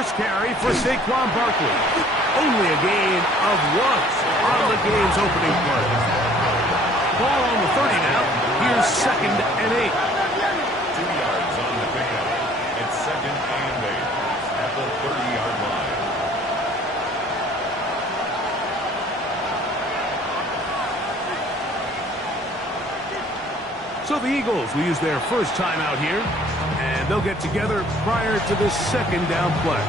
first carry for Saquon Barkley. Only a gain of 1 on the game's opening play. Ball on the 30 now. Here's 2nd and 8. 2 yards on the pickup. It's 2nd and 8 at the 30-yard line. So the Eagles will use their first time out here, and they'll get together prior to this 2nd down play.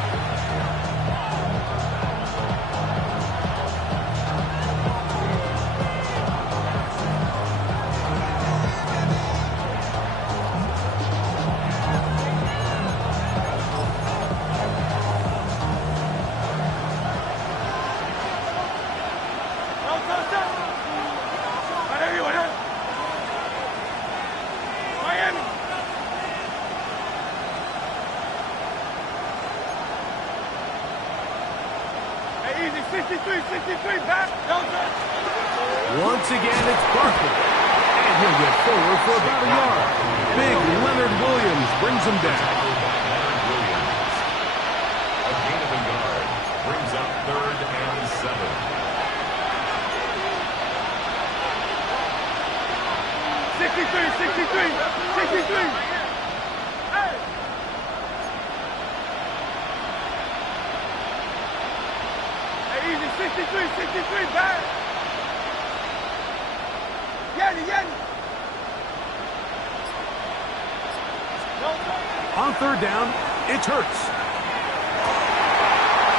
Once again, it's Barkley. And he'll get forward for about a yard. Big Leonard Williams brings him down. A gain of a yard brings up 3rd and 7. 63. Hey, easy, 63, back. Yanni. On 3rd down, it's Hurts.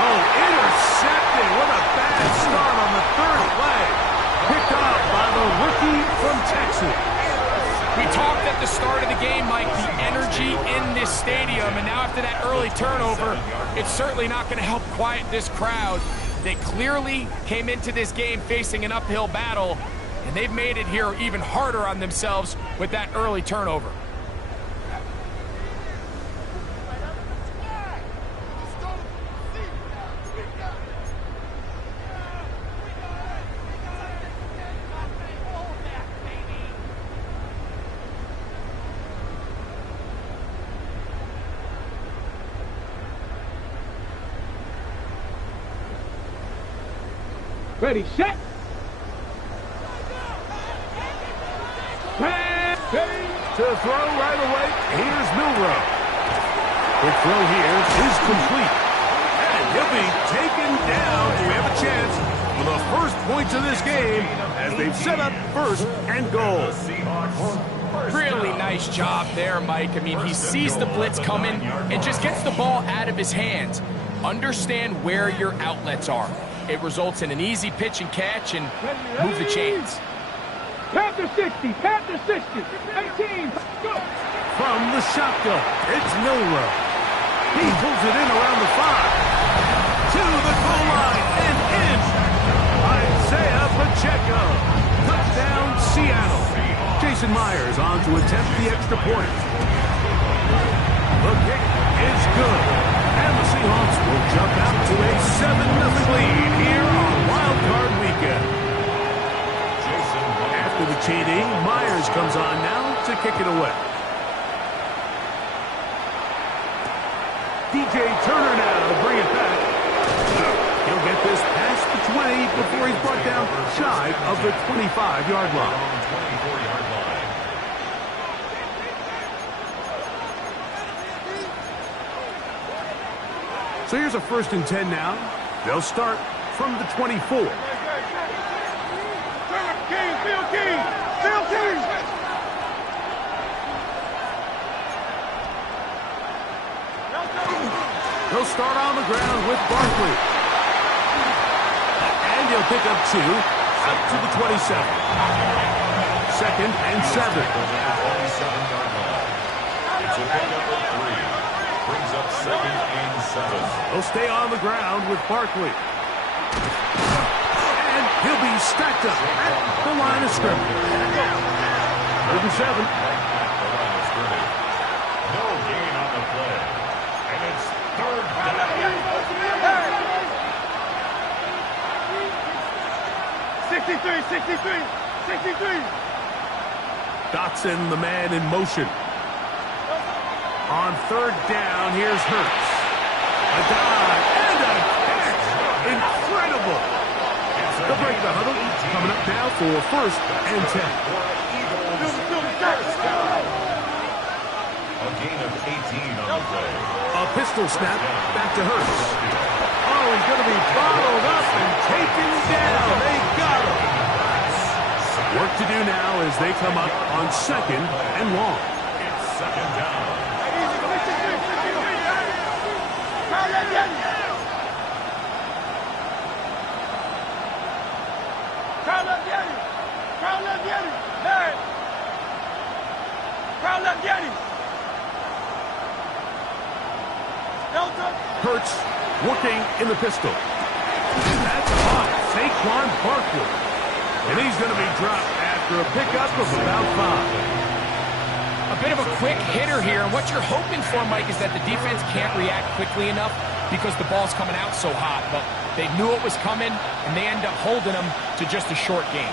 Oh, intercepted. What a bad start on the 3rd play. Picked up by the rookie from Texas. We talked at the start of the game, Mike, the energy in this stadium, and now after that early turnover, it's certainly not going to help quiet this crowd. They clearly came into this game facing an uphill battle, and they've made it here even harder on themselves with that early turnover. Ready, set. To throw right away, here's Milroe. Quick throw here is complete. And he'll be taken down. We have a chance for the first points of this game as they've set up 1st and goal. Really nice job there, Mike. I mean, he sees the blitz coming and just gets the ball out of his hands. Understand where your outlets are. It results in an easy pitch and catch and move the chains. Panther 60, 18, go! From the shotgun, it's Milroe. He pulls it in around the 5. To the goal line and in. Isaiah Pacheco. Touchdown, Seattle. Jason Myers on to attempt the extra point. The kick is good. And the Seahawks will jump out to a 7-0 lead here on Wild Card Weekend. After the TD, Myers comes on now to kick it away. DJ Turner now to bring it back. He'll get this past the 20 before he's brought down shy of the 25-yard line. So here's a 1st and 10 now. They'll start from the 24. He'll start on the ground with Barkley. And he'll pick up 2 out to the 27. 2nd and 7. It's a pickup of 3. Brings up 2nd and 7. He'll stay on the ground with Barkley. And he'll be stacked up at the line of scrimmage. 3rd and 7. No gain on the play. And it's 3rd down. 63. Dotson, the man in motion. On 3rd down, here's Hurts. A dive and a catch. Incredible. They'll break the huddle. Coming up now for 1st and 10. A gain of 18 on the play. A pistol snap back to Hurts. Oh, he's going to be bottled up and taken down. They got him. Work to do now as they come up on 2nd and long. It's 2nd down. Hurts working in the pistol. That's off Saquon Barkley. And he's going to be dropped after a pickup of about 5. A bit of a quick hitter here, and what you're hoping for, Mike, is that the defense can't react quickly enough because the ball's coming out so hot, but they knew it was coming, and they end up holding them to just a short gain.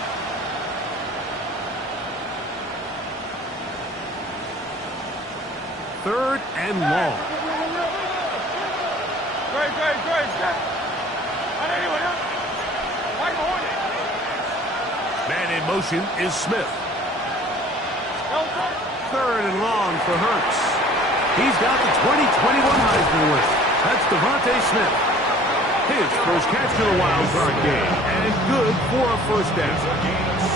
Third and long. Man in motion is Smith. Third and long for Hurts. He's got the 2021 Heisman winner. That's Devontae Smith. His first catch in a wild card game, and good for a 1st down.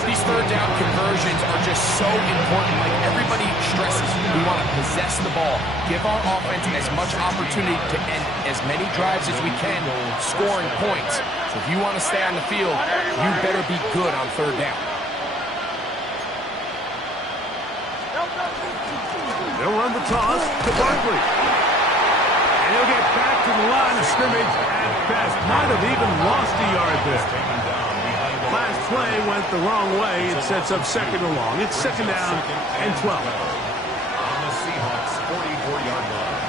These 3rd down conversions are just so important. Like everybody stresses, we want to possess the ball, give our offense as much opportunity to end as many drives as we can, scoring points. So if you want to stay on the field, you better be good on 3rd down. They'll run the toss to Barkley. And he'll get back to the line of scrimmage at best. Might have even lost a yard there. Last play went the wrong way. It sets up 2nd and long. It's 2nd down and 12. On the Seahawks 44-yard line.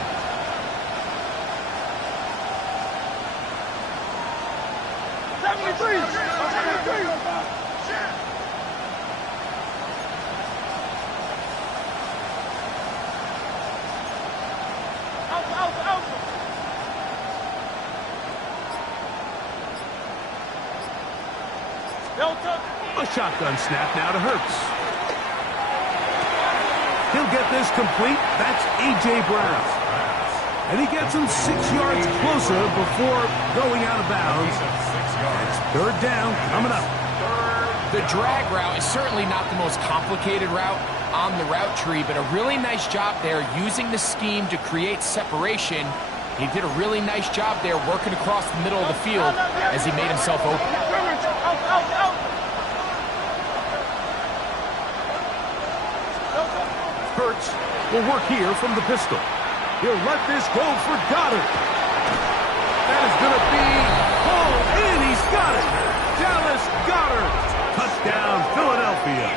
A shotgun snap now to Hurts. He'll get this complete. That's A.J. Brown. And he gets him 6 yards closer before going out of bounds. It's 3rd down coming up. The drag route is certainly not the most complicated route on the route tree, but a really nice job there using the scheme to create separation. He did a really nice job there working across the middle of the field as he made himself open. Hurts will work here from the pistol. He'll let this go for Goddard. That is going to be pulled in. He's got it. Dallas Goddard. Touchdown, Philadelphia.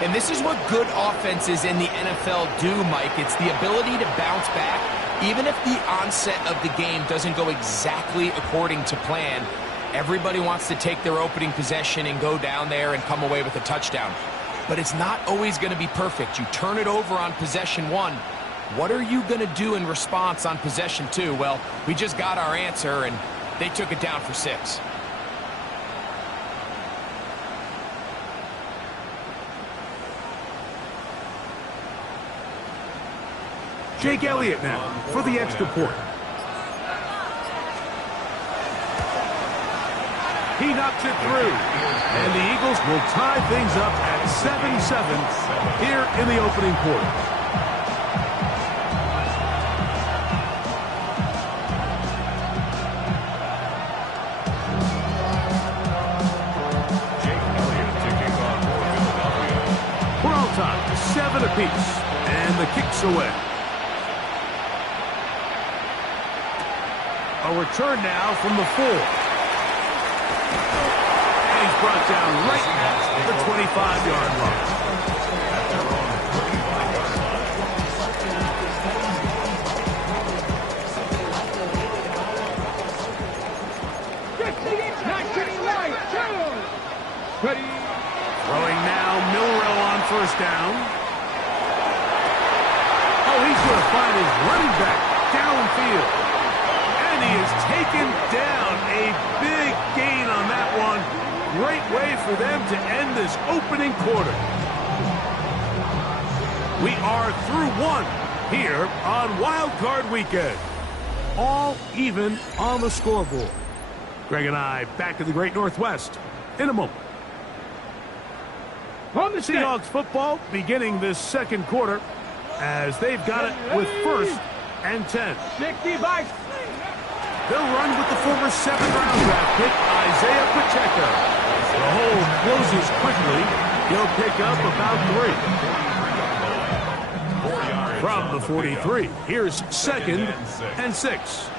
And this is what good offenses in the NFL do, Mike. It's the ability to bounce back. Even if the onset of the game doesn't go exactly according to plan, everybody wants to take their opening possession and go down there and come away with a touchdown. But it's not always going to be perfect. You turn it over on possession 1. What are you going to do in response on possession 2? Well, we just got our answer, and they took it down for 6. Jake Elliott now for the extra point. He knocks it through. And the Eagles will tie things up at 7-7 here in the opening quarter. Jake Elliott to kick off for Philadelphia. We're on top, 7 apiece. And the kick's away. A return now from the 4. Brought down right at the 25-yard line. At their own 25-yard line. Ready. Throwing now, Milrow on 1st down. Oh, he's going to find his running back downfield. And he is taken down. A big gain on that one. Great way for them to end this opening quarter. We are through one here on Wild Card Weekend. All even on the scoreboard. Greg and I back to the Great Northwest in a moment. On the Seahawks football beginning this second quarter as they've got it with 1st and 10. 60 by. They'll run with the former 7th-round draft pick, Isaiah Pacheco. The hole closes quickly. He'll pick up about 3. From the 43, here's 2nd and 6.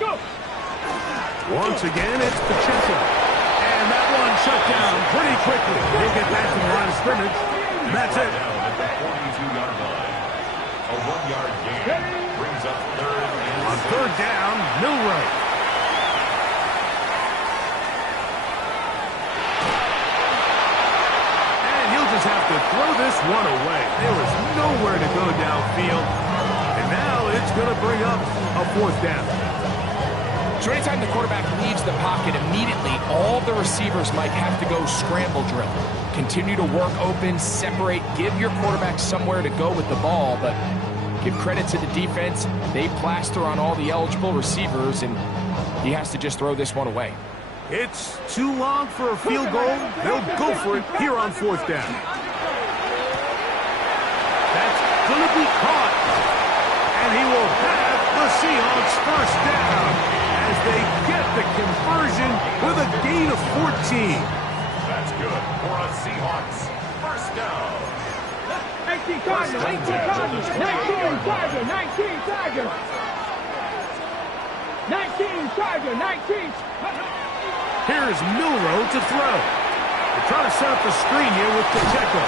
Go. Once again, it's Pacheco. And that one shut down pretty quickly. He'll get back to the line of scrimmage. And that's it. At the 42-yard line. A 1-yard gain brings up 3rd and On 3rd down, Milroe. And he'll just have to throw this one away. There was nowhere to go downfield. And now it's going to bring up a 4th down. So anytime the quarterback leaves the pocket, immediately all the receivers might have to go scramble drill. Continue to work open, separate, give your quarterback somewhere to go with the ball, but give credit to the defense. They plaster on all the eligible receivers, and he has to just throw this one away. It's too long for a field goal. They'll go for it here on 4th down. That's going to be caught. And he will have the Seahawks 1st down as they get the conversion with a gain of 14. that's good for a Seahawks 1st down. 19 Tigers, 19 Tigers, 19 Tigers, 19 Tigers. 19 Tigers, 19. Here's Milroe to throw. They're trying to set up the screen here with Pacheco.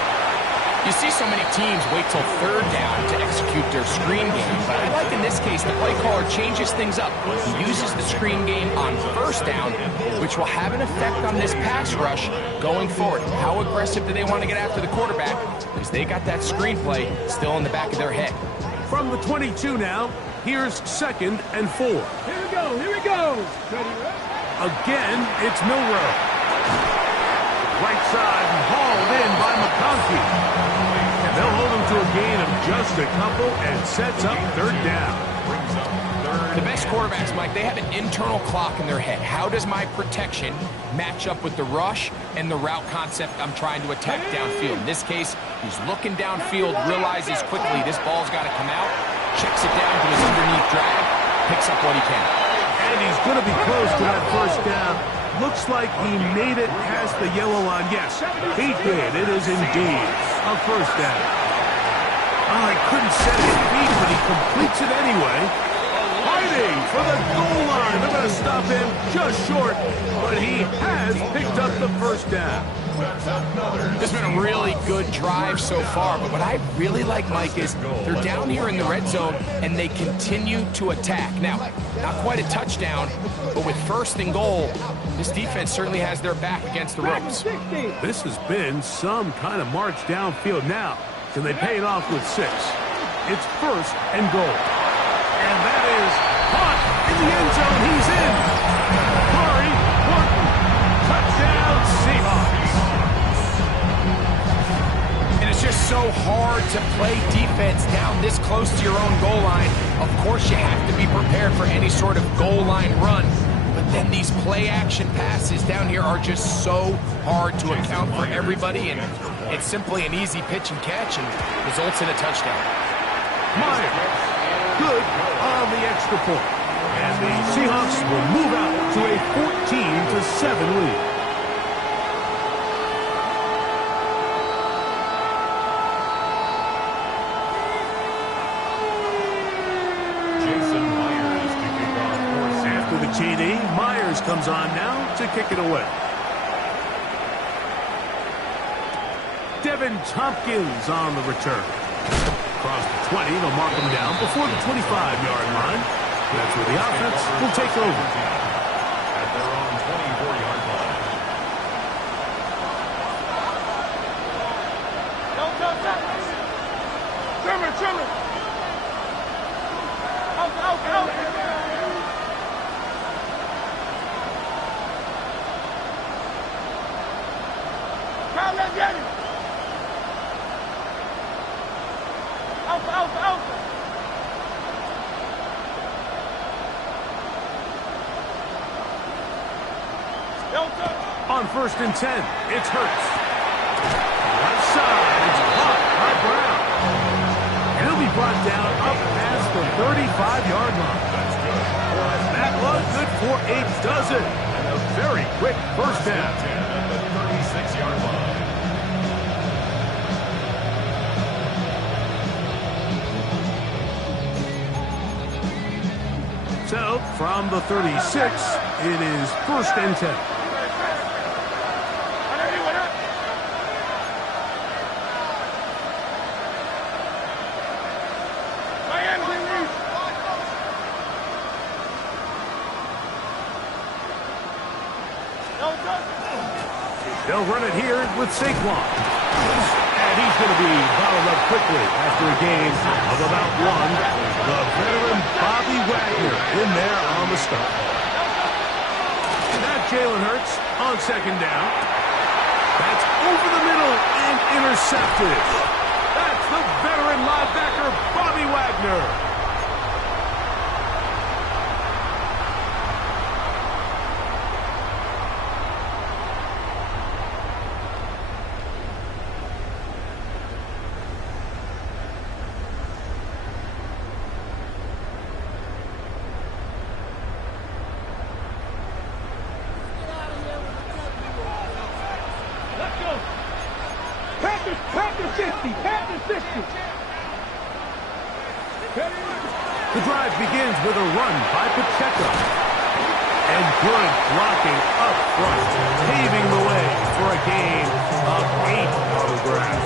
You see so many teams wait till 3rd down to execute their screen game, but I like in this case the play caller changes things up. He uses the screen game on 1st down, which will have an effect on this pass rush going forward. How aggressive do they want to get after the quarterback? Because they got that screenplay still in the back of their head. From the 22 now, here's 2nd and 4. Here we go, here we go. Ready, Again, it's Milroe. Right side and hauled in by McConkey. And they'll hold him to a gain of just a couple and sets up 3rd down. The best quarterbacks, Mike, they have an internal clock in their head. How does my protection match up with the rush and the route concept I'm trying to attack downfield? In this case, he's looking downfield, realizes quickly this ball's got to come out, checks it down to his underneath drag, picks up what he can. And he's going to be close to that 1st down. Looks like he made it past the yellow line. Yes, he did. It is indeed a 1st down. Oh, he couldn't set his feet, but he completes it anyway. Fighting for the goal line. They're going to stop him just short, but he has picked up the 1st down. This has been a really good drive so far, but what I really like, Mike, is they're down here in the red zone, and they continue to attack. Now, not quite a touchdown, but with 1st and goal, this defense certainly has their back against the ropes. This has been some kind of march downfield now. Can they pay it off with 6? It's 1st and goal. And that is caught in the end zone. He's in. Corey Morton. Touchdown, Seahawks. And it's just so hard to play defense down this close to your own goal line. Of course, you have to be prepared for any sort of goal line run. But then these play-action passes down here are just so hard to account for everybody, and it's simply an easy pitch and catch and results in a touchdown. Myers, good on the extra point. And the Seahawks will move out to a 14-7 lead. TD. Myers comes on now to kick it away. Devin Tompkins on the return. Across the 20, they'll mark him down before the 25-yard line. That's where the offense will take over. At their own 24-yard line. Trimmer, trimmer. let's get it. Alpha, alpha, alpha. On 1st and 10, it's Hurts. Left side, it's caught by Brown. And he'll be brought down up past the 35-yard line. That look good for a dozen. And a very quick first down. At the 36-yard line. So, from the 36, it is 1st and 10. They'll run it here with Saquon. And he's going to be bottled up quickly after a gain of about one. The veteran Bobby Wagner in there on the stop. Now Jalen Hurts on 2nd down. That's over the middle and intercepted. That's the veteran linebacker Bobby Wagner. The drive begins with a run by Pacheco. And good blocking up front, paving the way for a gain of 8 on the ground.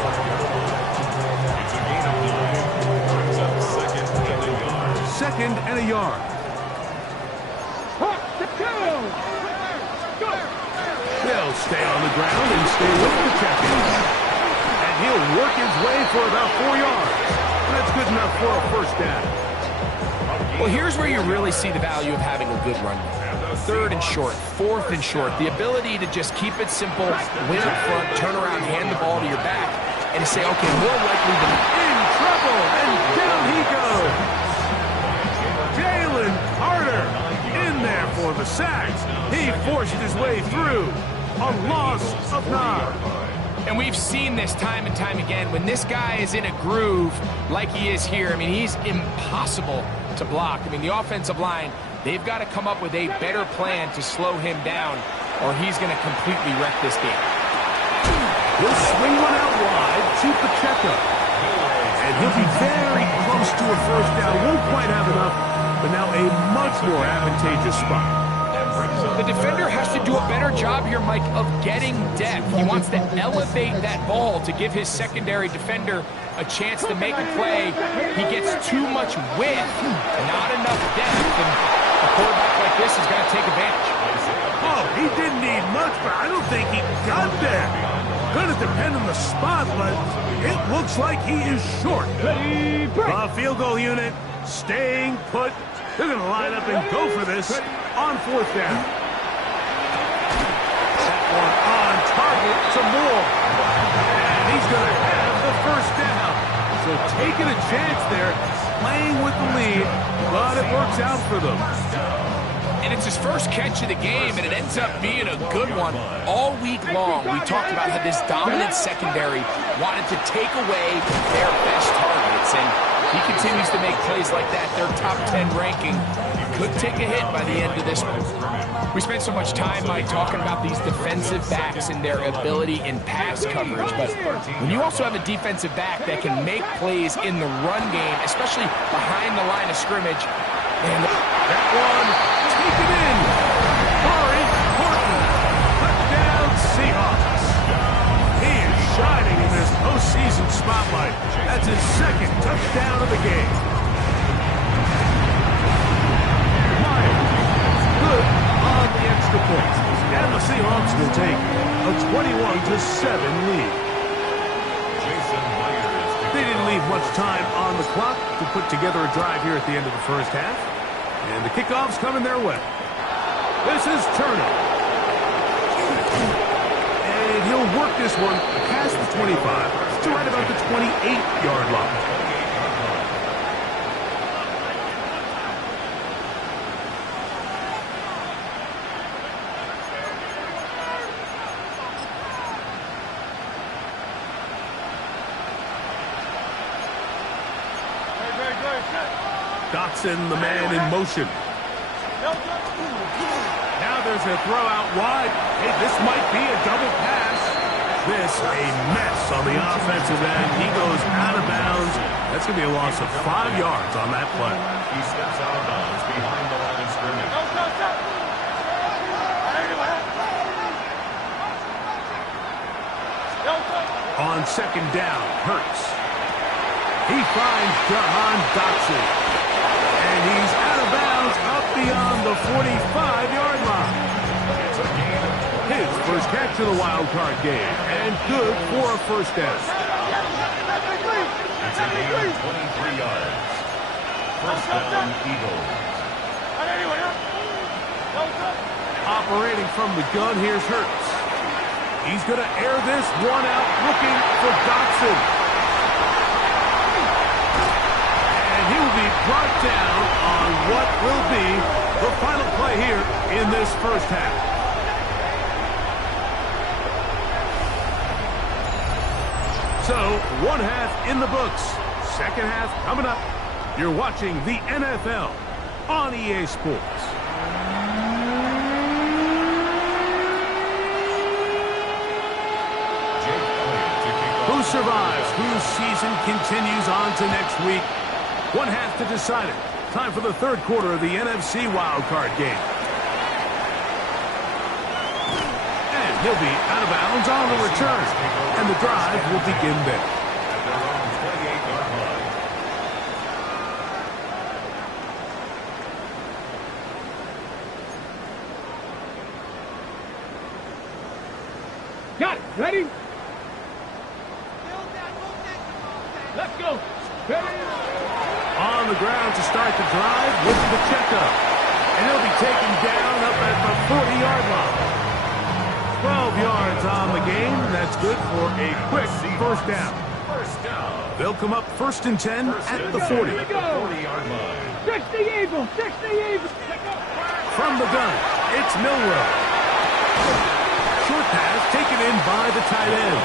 It's a gain of 9. Brings up 2nd and a yard. 2nd and a yard. They'll stay on the ground and stay with Pacheco. And he'll work his way for about 4 yards. That's good enough for a first down. Well, here's where you really see the value of having a good run. 3rd and short, 4th and short. The ability to just keep it simple, win up front, turn around, hand the ball to your back, and to say, okay, we'll likely be in trouble, and down he goes. Jalen Carter in there for the sack. He forced his way through. A loss of 9. And we've seen this time and time again. When this guy is in a groove like he is here, I mean, he's impossible to block. I mean, the offensive line, they've got to come up with a better plan to slow him down, or he's going to completely wreck this game. He'll swing one out wide to Pacheco. And he'll be very close to a first down. Won't quite have enough, but now a much more advantageous spot. The defender has to do a better job here, Mike, of getting depth. He wants to elevate that ball to give his secondary defender a chance to make a play. He gets too much width, not enough depth, and a quarterback like this is going to take advantage. Oh, he didn't need much, but I don't think he got there. Going to depend on the spot, but it looks like he is short. The field goal unit staying put. They're going to line up and go for this on 4th down. That one on target to Moore. And he's going to have the first down. So taking a chance there, playing with the lead, but it works out for them. And it's his first catch of the game, and it ends up being a good one. All week long, we talked about how this dominant secondary wanted to take away their best targets, and he continues to make plays like that. Their top 10 ranking could take a hit by the end of this one. We spent so much time, Mike, talking about these defensive backs and their ability in pass coverage, but when you also have a defensive back that can make plays in the run game, especially behind the line of scrimmage, and that one taken in. Corey Horton, touchdown Seahawks. He is shining in this postseason spotlight. That's his 2nd touchdown of the game. Good on the extra point. And the Seahawks will take a 21-7 lead. They didn't leave much time on the clock to put together a drive here at the end of the first half. And the kickoff's coming their way. This is Turner. And he'll work this one past the 25 to right about the 28-yard line. Dotson, the man in motion. Now there's a throw out wide. Hey, this might be a double pass. This a mess on the offensive end. He goes out of bounds. That's going to be a loss of 5 yards on that play. He steps out of bounds behind the line of scrimmage. On second down, Hurts. He finds Jahan Dotson. And he's out of bounds up beyond the 45-yard line. His first catch of the wild card game. And good for a first down. It's a gain of 23 yards. First down, Eagles. Operating from the gun, here's Hurts. He's going to air this one out, looking for Dotson. And he will be brought down on what will be the final play here in this first half. So, one half in the books. Second half coming up. You're watching the NFL on EA Sports. Who survives? Whose season continues on to next week? One half to decide it. Time for the third quarter of the NFC wildcard game. And he'll be out of bounds on the return. And the drive will begin there. At their own 28-yard line. Got it. Ready? Let's go. Ready? On the ground to start the drive with the checkup. And he'll be taken down up at the 40-yard line. 12 yards on the game. That's good for a quick first down. First down. They'll come up 1st and 10 at the 40. 40-yard line. 60 Eagles. 60 Eagles. From the gun, it's Milrow. Short pass taken in by the tight end.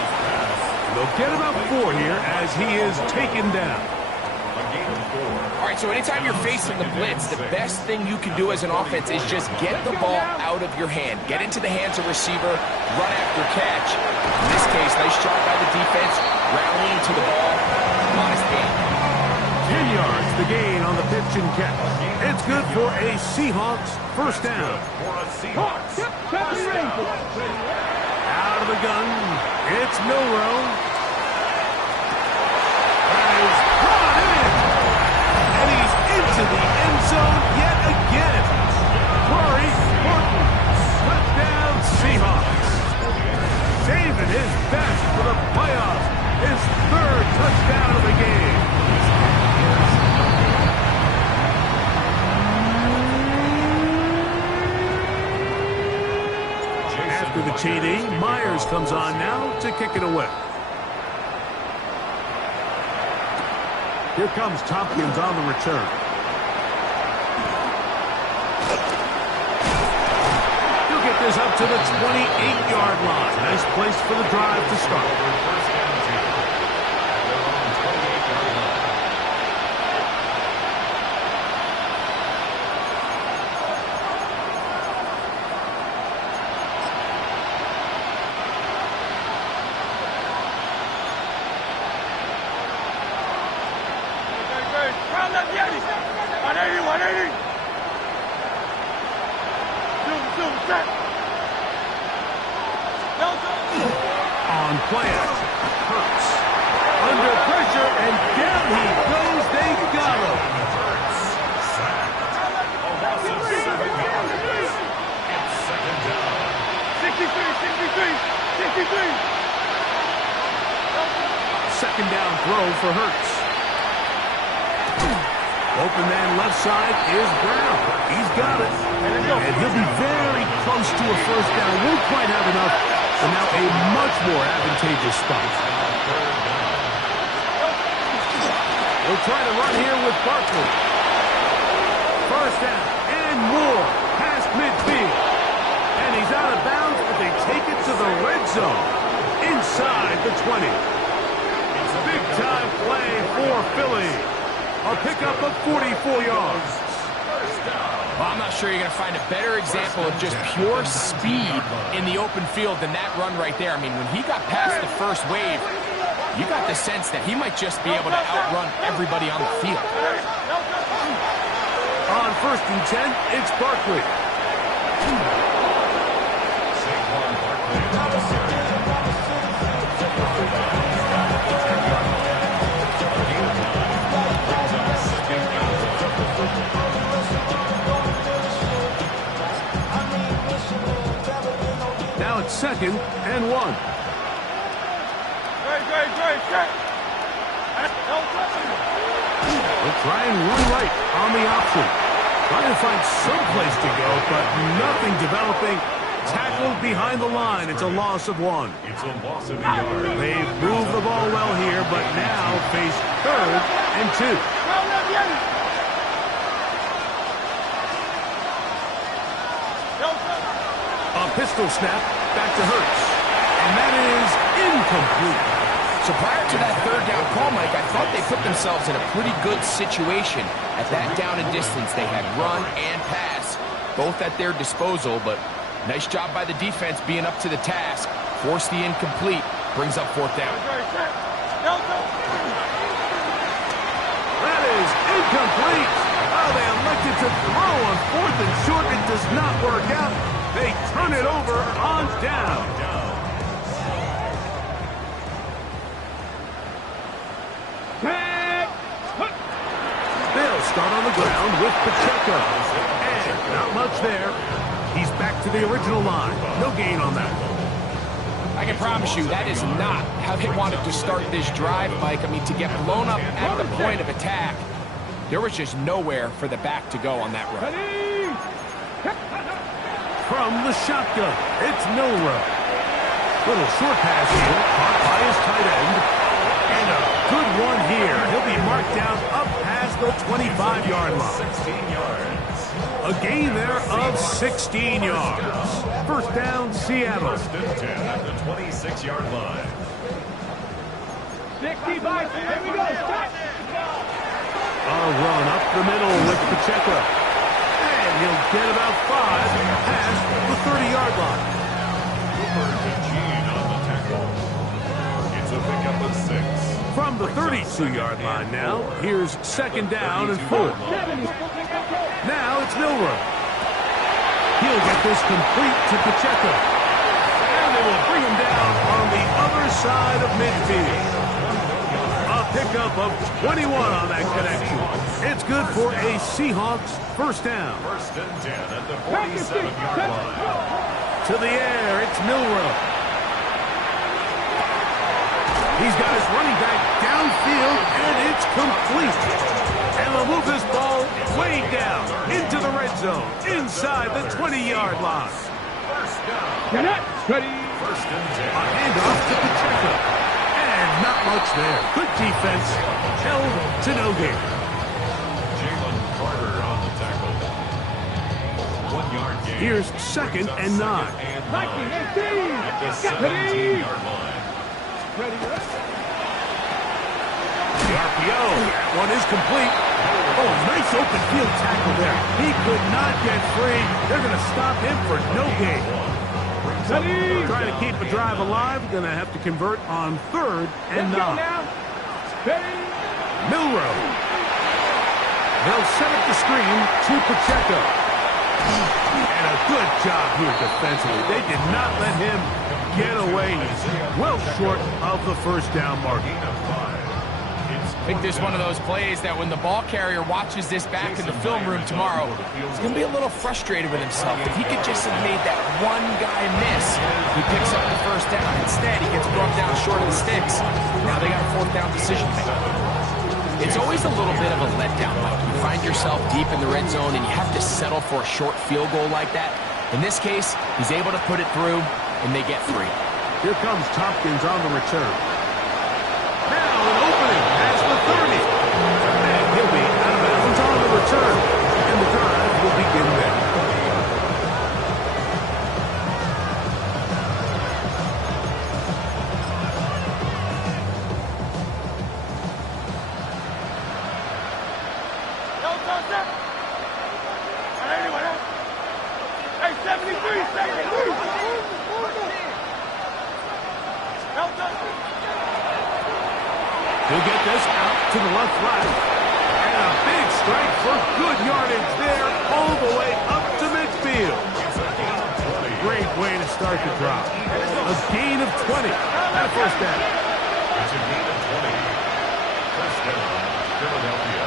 They'll get about 4 here as he is taken down. A gain of 4. All right, so anytime you're facing the blitz, the best thing you can do as an offense is just get the ball out of your hand. Get into the hands of receiver, run after catch. In this case, nice job by the defense, rallying to the ball. Modest gain. 10 yards, the gain on the pitch and catch. It's good for a Seahawks first down. For a Seahawks. Out of the gun, it's Milrow. Is brought in. And he's into the end zone yet again. Corey Morton, touchdown Seahawks. Saving his best for the playoffs. His 3rd touchdown of the game. After the TD, Myers comes on now to kick it away. Here comes Tompkins on the return. He'll get this up to the 28-yard line. Nice place for the drive to start. First down, Eagles. At their own 28-yard line. On play action, Hurts. Under pressure, and down he goes. They got him. A loss of 7 yards. It's second down. 63. Second down throw for Hurts. Open man left side is Brown. He's got it. And he'll be very close to a first down. Won't quite have enough and now a much more advantageous spot. We'll try to run here with Barkley. First down and more past midfield. And he's out of bounds, but they take it to the red zone inside the 20. It's a big-time play for Philly. A pickup of 44 yards. Well, I'm not sure you're going to find a better example of just pure speed in the open field than that run right there. I mean, when he got past the first wave, you got the sense that he might just be able to outrun everybody on the field. On 1st and 10, it's Barkley. Now it's 2nd and 1. We'll try and run right on the option. Trying to find some place to go, but nothing developing. Tackled behind the line. It's a loss of 1. It's a loss of a yard. They've moved the ball well here, but now face 3rd and 2. A pistol snap back to Hurts. And that is incomplete. So prior to that 3rd down call, Mike, I thought they put themselves in a pretty good situation at that down and distance. They had run and pass, both at their disposal, but nice job by the defense being up to the task. Force the incomplete, brings up 4th down. That is incomplete. Oh, they elected to throw on 4th and short. It does not work out. They turn it over on down. They'll start on the ground with Pacheco. And not much there. He's back to the original line. No gain on that. I can promise you that is not how they wanted to start this drive, Mike. I mean, to get blown up at the point of attack, there was just nowhere for the back to go on that run. From the shotgun, it's Milrow. Little short pass here, caught by his tight end. And a good one here. He'll be marked down up past the 25-yard line. 16 yards. A gain there of 16 yards. First down, Seattle. 1st and 10 at the 26-yard line. 60 by, here we go, stop. A run up the middle with Pacheco. And he'll get about 5 past the 30-yard line. Cooper to Gene on the tackle. It's a pickup of 6. From the 32-yard line now, here's 2nd down and 4. Now it's Milrow. He'll get this complete to Pacheco. And they will bring him down on the other side of midfield. A pickup of 21 on that connection. It's good for a Seahawks first down. 1st and 10 at the 47-yard line. To the air, it's Milrow. He's got his running back downfield, and it's complete. And they'll move this ball way down into the red zone, inside the 20-yard line. First down. You're not ready. 1st and 10. A handoff to Pacheco. And not much there. Good defense. Held to no gain. Jalen Carter on the tackle. 1 yard gain. Here's 2nd and 9. 19, 18. At the Ready. 17-yard line. Ready. The RPO. That one is complete. Oh, nice open field tackle there. He could not get free. They're going to stop him for no gain. Ready. Trying to keep the drive alive. Going to have to convert on 3rd and 9. Ready. Milrow. They'll set up the screen to Pacheco. And a good job here defensively. They did not let him get away. He's well short of the first down mark. I think this is one of those plays that when the ball carrier watches this back in the film room tomorrow, he's going to be a little frustrated with himself. If he could just have made that one guy miss, he picks up the first down. Instead, he gets brought down short of the sticks. Now they got a 4th down decision to make. It's always a little bit of a letdown, Mike. You find yourself deep in the red zone and you have to settle for a short field goal like that. In this case, he's able to put it through, and they get 3. Here comes Tompkins on the return. Now an opening as the 30. And he'll be out of bounds on the return. And the drive will begin there. He'll get this out to the left flat. And a big strike for good yardage there all the way up to midfield. Great way to start the drive. A gain of 20. That first down. It's a gain of 20. First down, Philadelphia.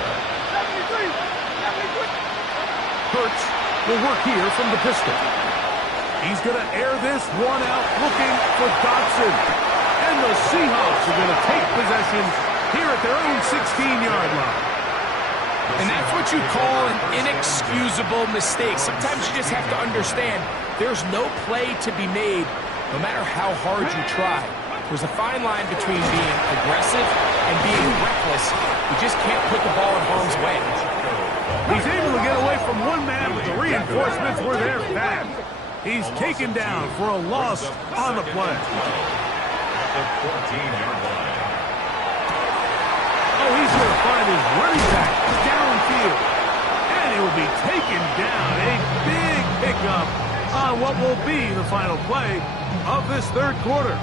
Hurts will work here from the pistol. He's going to air this one out looking for Dodson. And the Seahawks are going to take possession here at their own 16-yard line. And that's what you call an inexcusable mistake. Sometimes you just have to understand there's no play to be made, no matter how hard you try. There's a fine line between being aggressive and being reckless. You just can't put the ball in harm's way. He's able to get away from one man, but the reinforcements were there fast. He's taken down for a loss on the play. The 14-yard line. Oh, he's going to find his running back downfield. And he will be taken down. A big pickup on what will be the final play of this third quarter.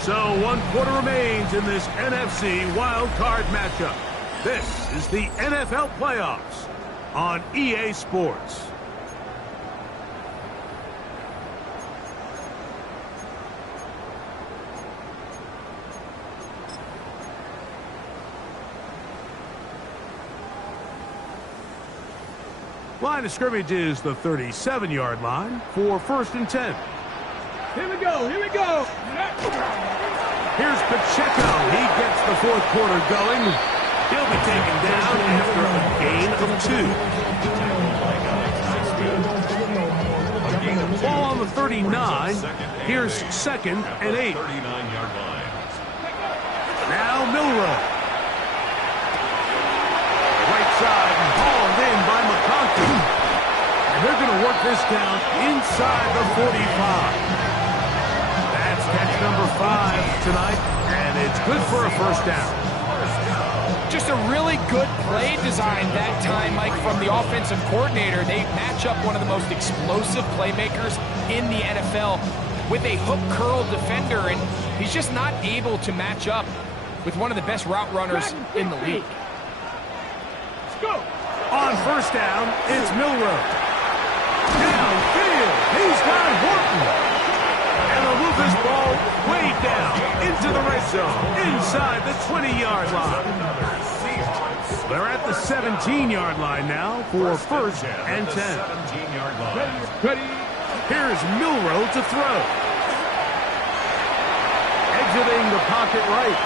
So 1 quarter remains in this NFC wild card matchup. This is the NFL playoffs on EA Sports. Line of scrimmage is the 37-yard line for 1st and 10. Here we go. Here we go. Here's Pacheco. He gets the fourth quarter going. He'll be taken down after a gain of 2. Ball on the 39. Here's 2nd and 8. 39-yard line. Now Milroe. Right side and hauled in by McConkey. And they're going to work this down inside the 45. That's catch number 5 tonight, and it's good for a first down. Just a really good play design that time, Mike, from the offensive coordinator. They match up one of the most explosive playmakers in the NFL with a hook curl defender, and he's just not able to match up with one of the best route runners in the league. Let's go. On first down, it's Milroe. Downfield, he's got Horton. And they'll move this ball way down into the red zone, inside the 20-yard line. They're at the 17-yard line now for 1st and 10. 17-yard line. Ready. Here's Milroe to throw. Exiting the pocket right.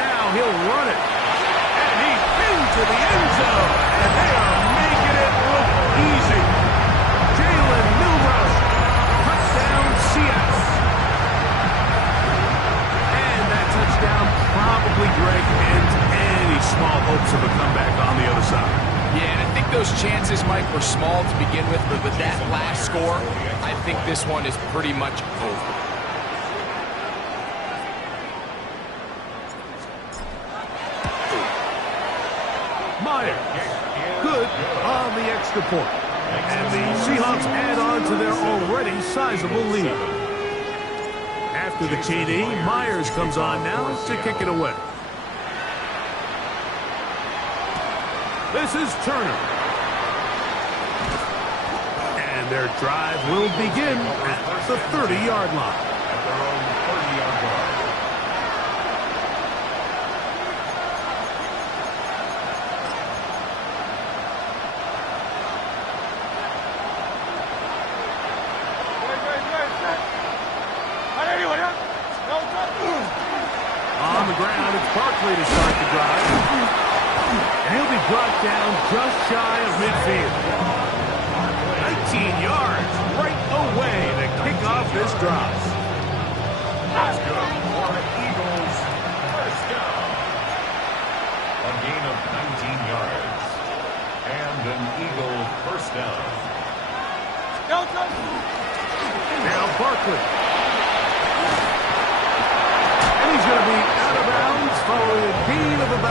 Now he'll run it. And he's into the end zone. And they are making it look easy. Jalen Milroe. Touchdown, Seahawks. Touchdown probably, Greg, ends any small hopes of a comeback on the other side. Yeah, and I think those chances, Mike, were small to begin with, but with that last score, I think this one is pretty much over. Myers, good on the extra point. And the Seahawks add on to their already sizable lead. After the TD, Myers comes on now to kick it away. This is Turner. And their drive will begin at the 30-yard line. At their own 30-yard line. On the ground, it's Barkley to start the drive. And he'll be brought down just shy of midfield. 19 yards right away to kick off this drive.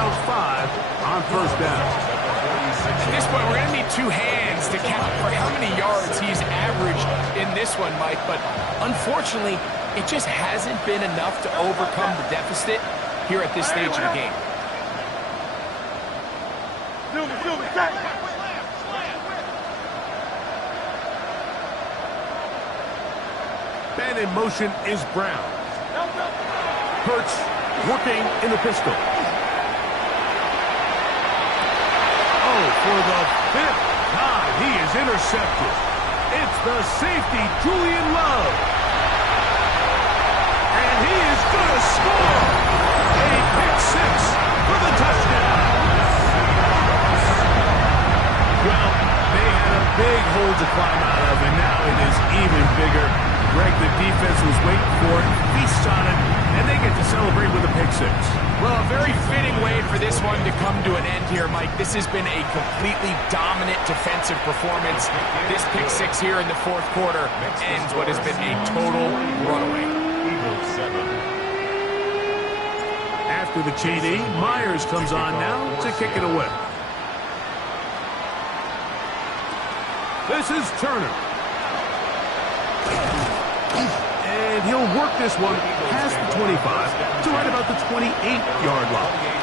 about 5 on first down. At this point, we're going to need 2 hands to count for how many yards he's averaged in this one, Mike. But unfortunately, it just hasn't been enough to overcome the deficit here at this stage of the game. Man in motion is Brown. Hurts working in the pistol. Oh, for the 5th time, he is intercepted. It's the safety, Julian Love. And he is going to score. A pick 6 for the touchdown. Well, they had a big hole to climb out of, and now it is even bigger. Greg, the defense was waiting for it, feasts on it, and they get to celebrate with a pick 6. Well, a very fitting way for this one to come to an end here, Mike. This has been a completely dominant defensive performance. This pick 6 here in the 4th quarter ends what has been a total runaway. After the TD, Myers comes on now to kick it away. This is Turner. And he'll work this one past the 25 to right about the 28-yard line.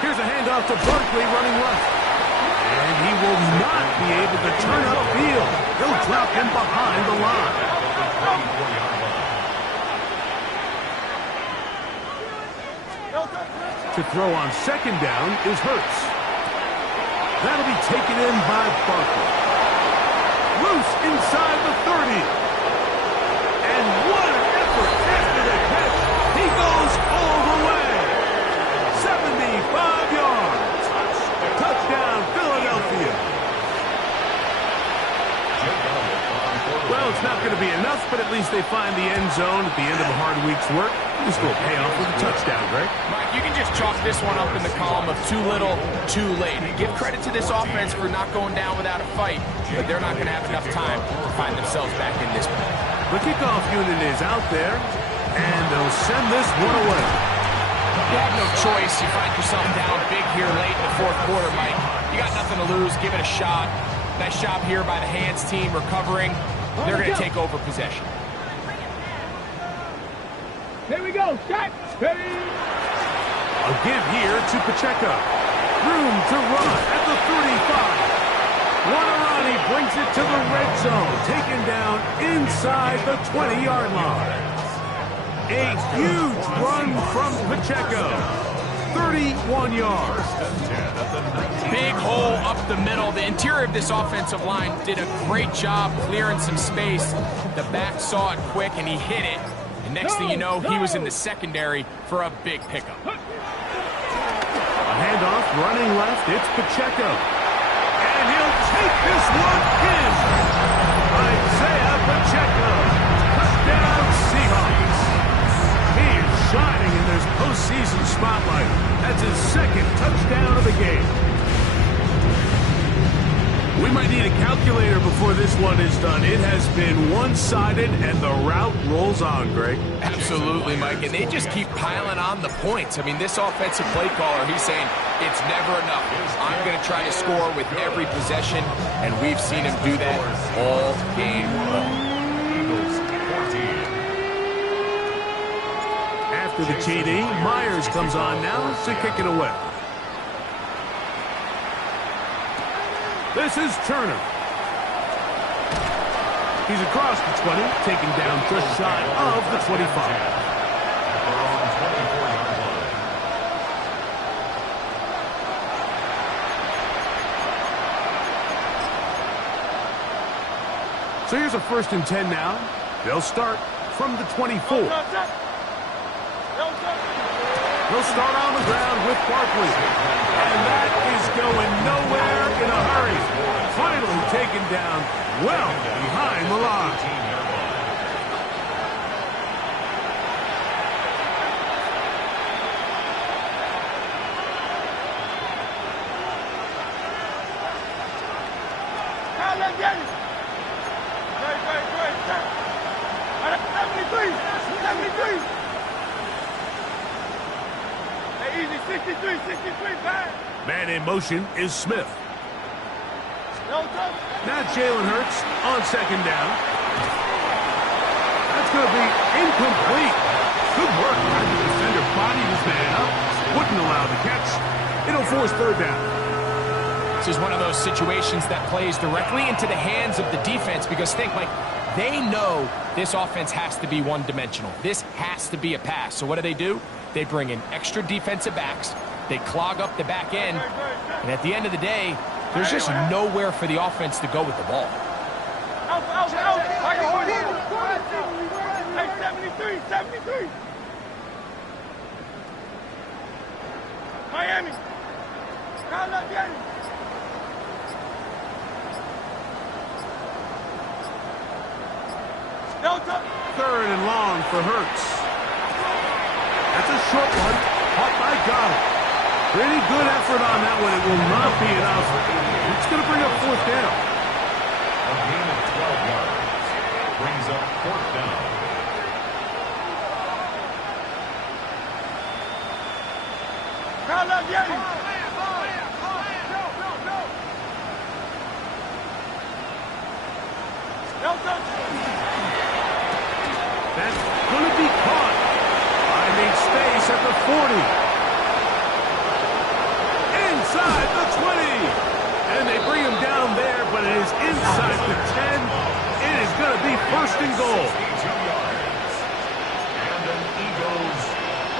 Here's a handoff to Barkley running left. And he will not be able to turn upfield. He'll drop him behind the line. To throw on 2nd down is Hurts. That'll be taken in by Barkley. Loose inside the 30. And what an effort after the catch. He goes all the way. 75 yards. Touchdown, Philadelphia. Well, it's not going to be enough, but at least they find the end zone at the end of a hard week's work. This will pay off with a touchdown, Greg. Mike, you can just chalk this one up in the column of too little, too late. Give credit to this offense for not going down without a fight, but they're not going to have enough time to find themselves back in this one. The kickoff unit is out there, and they'll send this one away. You have no choice. You find yourself down big here late in the 4th quarter, Mike. You got nothing to lose. Give it a shot. Nice job here by the hands team recovering. They're going to take over possession. Here we go. Start. Ready. A give here to Pacheco. Room to run at the 35. Guarani brings it to the red zone. Taken down inside the 20-yard line. A huge run from Pacheco. 31 yards. Big hole up the middle. The interior of this offensive line did a great job clearing some space. The back saw it quick, and he hit it. And next thing you know, he was in the secondary for a big pickup. A handoff running left. It's Pacheco. And he'll take this one in. Isaiah Pacheco. Touchdown, Seahawks. He is shining in this postseason spotlight. That's his 2nd touchdown of the game. We might need a calculator before this one is done. It has been one-sided, and the route rolls on, Greg. Absolutely, Mike, and they just keep piling on the points. I mean, this offensive play caller, he's saying, it's never enough. I'm going to try to score with every possession, and we've seen him do that all game long. After the TD, Myers comes on now to kick it away. This is Turner. He's across the 20, taken down just shy of the 25. So here's a 1st and 10 now. They'll start from the 24. They'll start on the ground with Barkley. And that is going nowhere in a hurry. Finally taken down well behind the line. Man in motion is Smith. Now Jalen Hurts on 2nd down. That's going to be incomplete. Good work. The defender bodied his man up. Wouldn't allow the catch. It'll force 3rd down. This is one of those situations that plays directly into the hands of the defense because think, Mike, they know this offense has to be one-dimensional. This has to be a pass. So what do? They bring in extra defensive backs. They clog up the back end. And at the end of the day, there's just nowhere for the offense to go with the ball. Hey, 73. Miami. Call up Yanni. Delta. 3rd and long for Hurts. That's a short one. Caught by Goddard. Pretty good effort on that one. It will not be enough. It's going to bring up 4th down. A gain of 12 yards brings up 4th down. Call up Yanni. That's going to be caught. Finding space at the 40. Inside the 20. And they bring him down there, but it is inside the 10. It is going to be 1st and goal. 62 yards. And an Eagles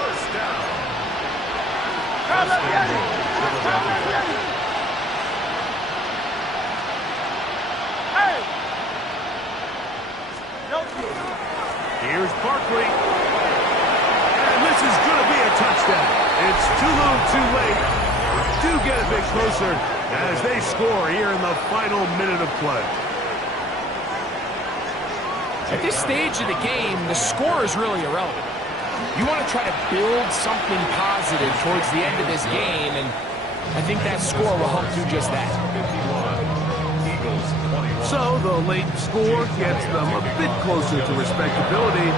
1st down. Hey! Here's Barkley. And this is going to be a touchdown. It's too little too late. Do get a bit closer as they score here in the final minute of play. At this stage of the game, the score is really irrelevant. You want to try to build something positive towards the end of this game, and I think that score will help do just that. So the late score gets them a bit closer to respectability.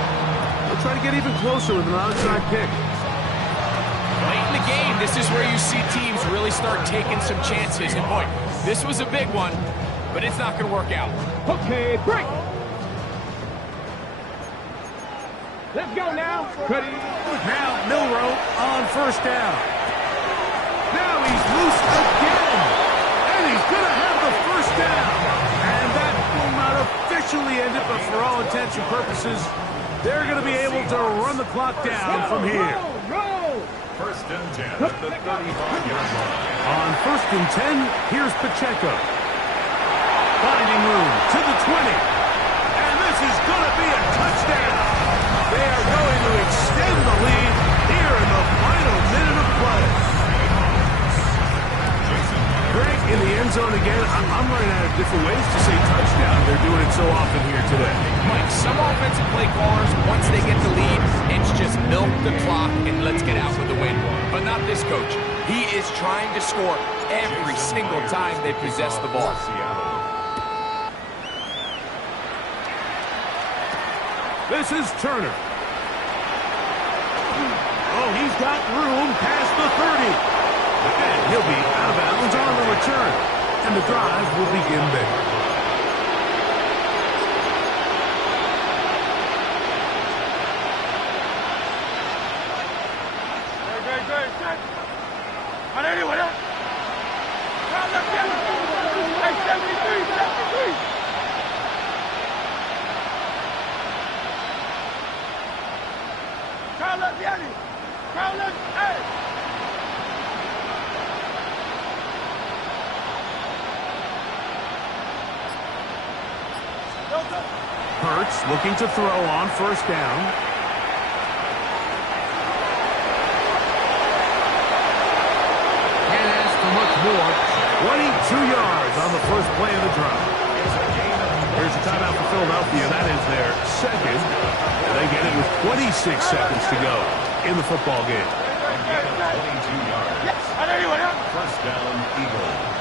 They'll try to get even closer with an onside kick. Late in the game, this is where you see teams really start taking some chances. And boy, this was a big one, but it's not going to work out. Okay, break. Let's go now. Ready? Now Milroe on 1st down. Now he's loose again. And he's going to have the 1st down. And that will not officially end it, but for all intents and purposes, they're going to be able to run the clock down from here. Roll. 1st and 10 at the 35-yard line. On 1st and 10, here's Pacheco. Finding room to the 20. And this is going to be a touchdown. They are going to extend the lead here in the final minute of play. Greg, in the end zone again, I'm running out of different ways to say touchdown. They're doing it so often here today. Mike, some offensive play callers, once they get the lead, it's just milk the clock and let's get out with the win. But not this coach. He is trying to score every single time they possess the ball. This is Turner. Oh, he's got room past the 30. And he'll be out of bounds on the return. And the drive will begin there. Good. On anyone else? Round up, hey, 73. Call up Yanni. Call up, hey. Hurts looking to throw on first down. Can't ask for much more. 22 yards on the first play of the drive. Here's a timeout for Philadelphia. That is their second. And they get it with 26 seconds to go in the football game. 22 yards. First down, Eagles.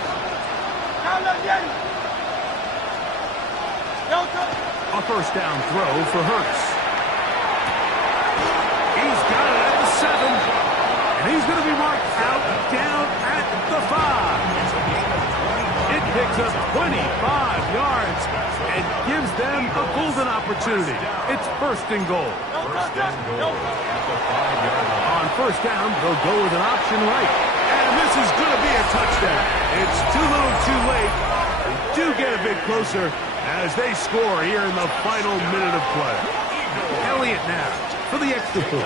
A first down throw for Hurts. He's got it at the 7. And he's going to be marked out down at the 5. It picks up 25 yards and gives them a golden opportunity. It's first and goal. First and goal at the 5-yard line. On first down, they'll go with an option right. And this is going to be a touchdown. It's too little too late. They do get a bit closer as they score here in the final minute of play. Elliott now for the extra point.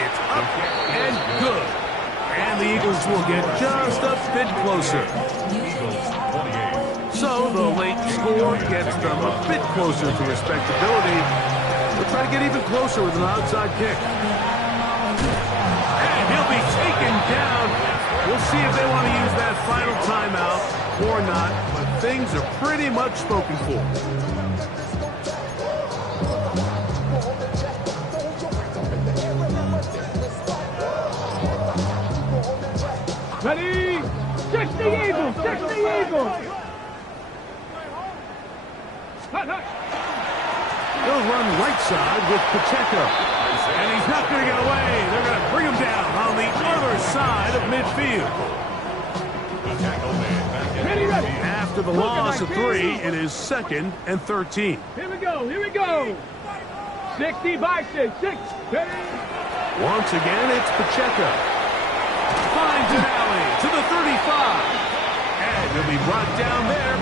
It's up and good. And the Eagles will get just a bit closer. So the late score gets them a bit closer to respectability. They'll try to get even closer with an outside kick. And he'll be taken down. We'll see if they want to use that final timeout or not, but things are pretty much spoken for. Ready? 60 Eagles! 60 Eagles! He'll run right side with Pacheco. And he's not going to get away. They're going to bring him down on the other side of midfield. Ready, ready. After the loss of 3, it is 2nd and 13. Here we go, here we go. 60 by 6, 6. Ready? Once again, it's Pacheco. Finds an alley to the 35. And he'll be brought down there